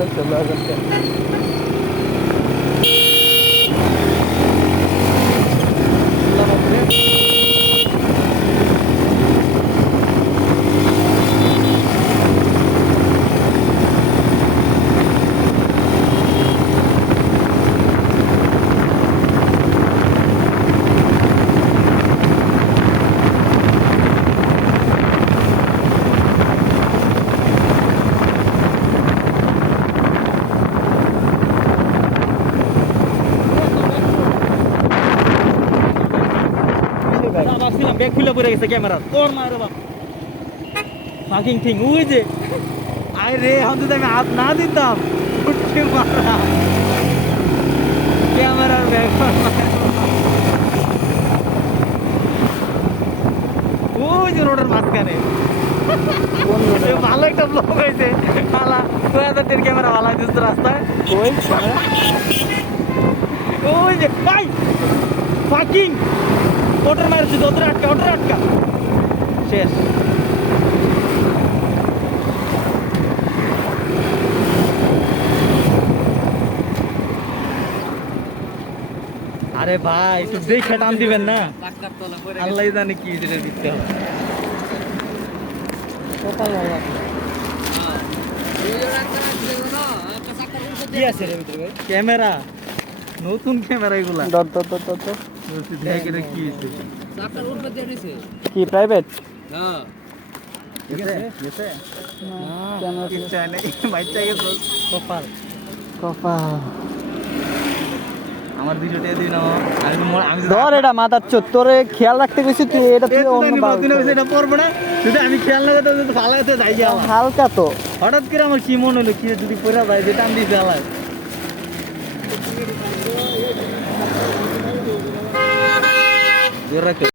Все, все, ভাবছিলাম ব্যাগ খুলে পড়ে গেছে ক্যামেরা। তোর মায়ের বাপ। ফাকিং থিং ওই যে। আয় রে এখন যদি আমি হাত না দিতাম উঠতে মারা ক্যামেরার ব্যাগ। ওই যে রোডের মাঝখানে। ভালো একটা ব্লগ হয়েছে। ভালো দুই হাজার তিন ক্যামেরা ভালো হয়েছে রাস্তায়। ওই ওই যে ভাই ফাকিং ওটার মারছে ওটার আটকা ওটার আটকা। শেষ। আরে ভাই, একটু দেখে টান দিবেন না? আল্লাহ কি দিতে হবে। আছে ক্যামেরা। নতুন ক্যামেরা এগুলা। দেখ এটা কি কি প্রাইভেট আমার দিন আমি ধর এটা মাথার চোর তোরে খেয়াল রাখতে গেছি তুই এটা তুই অন্য এটা পড়ব না যদি আমি খেয়াল না করতে তো ভালো যাই হালকা তো। হঠাৎ করে আমার কি মনে হলো কি যদি পড়া যায় যেটা আমি দিতে Direto.